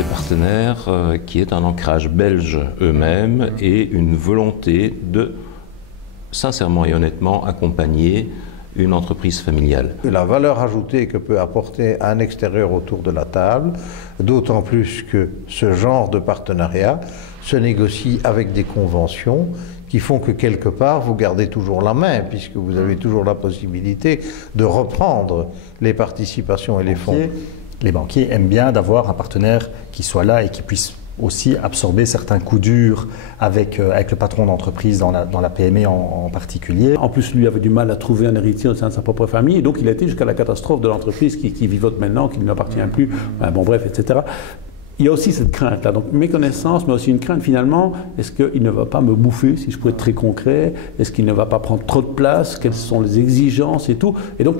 des partenaires qui est un ancrage belge eux-mêmes et une volonté de, sincèrement et honnêtement, accompagner une entreprise familiale. La valeur ajoutée que peut apporter un extérieur autour de la table, d'autant plus que ce genre de partenariat se négocie avec des conventions qui font que quelque part vous gardez toujours la main, puisque vous avez toujours la possibilité de reprendre les participations et les fonds. Les banquiers aiment bien d'avoir un partenaire qui soit là et qui puisse aussi absorber certains coups durs avec le patron d'entreprise dans la PME en particulier. En plus, lui avait du mal à trouver un héritier au sein de sa propre famille, et donc il a été jusqu'à la catastrophe de l'entreprise qui vivote maintenant, qui ne lui appartient plus, bon bref, etc. Il y a aussi cette crainte-là, donc méconnaissance, mais aussi une crainte finalement, est-ce qu'il ne va pas me bouffer, si je peux être très concret, est-ce qu'il ne va pas prendre trop de place, quelles sont les exigences et tout, et donc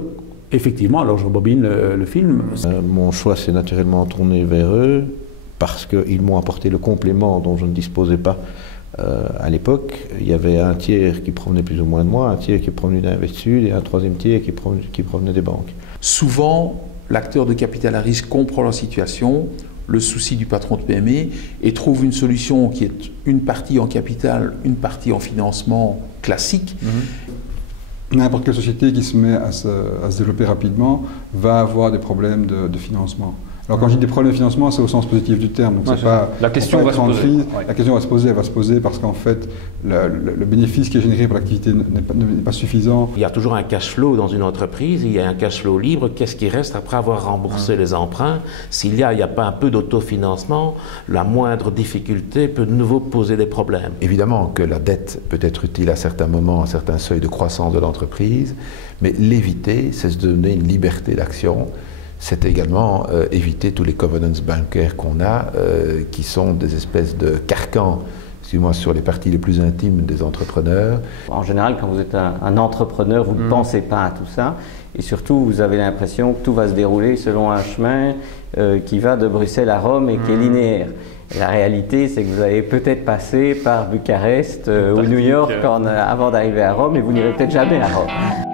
effectivement, alors je rebobine le film. Mon choix s'est naturellement tourné vers eux, parce qu'ils m'ont apporté le complément dont je ne disposais pas à l'époque. Il y avait un tiers qui provenait plus ou moins de moi, un tiers qui provenait d'Investsud et un troisième tiers qui provenait des banques. Souvent, l'acteur de capital à risque comprend la situation, le souci du patron de PME et trouve une solution qui est une partie en capital, une partie en financement classique. N'importe quelle société qui se met à se développer rapidement va avoir des problèmes de financement. Alors quand je dis des problèmes de financement, c'est au sens positif du terme. Donc c'est pas, la question va se poser. La question va se poser, elle va se poser parce qu'en fait, le bénéfice qui est généré par l'activité n'est pas suffisant. Il y a toujours un cash flow dans une entreprise, il y a un cash flow libre. Qu'est-ce qui reste après avoir remboursé les emprunts? S'il n'y a pas un peu d'autofinancement, la moindre difficulté peut de nouveau poser des problèmes. Évidemment que la dette peut être utile à certains moments, à certains seuils de croissance de l'entreprise, mais l'éviter, c'est se donner une liberté d'action. C'est également éviter tous les covenants bancaires qu'on a, qui sont des espèces de carcans, excusez-moi, sur les parties les plus intimes des entrepreneurs. En général, quand vous êtes un entrepreneur, vous ne pensez pas à tout ça, et surtout, vous avez l'impression que tout va se dérouler selon un chemin qui va de Bruxelles à Rome et qui est linéaire. Et la réalité, c'est que vous allez peut-être passer par Bucarest ou New York avant d'arriver à Rome, et vous n'irez peut-être jamais à Rome.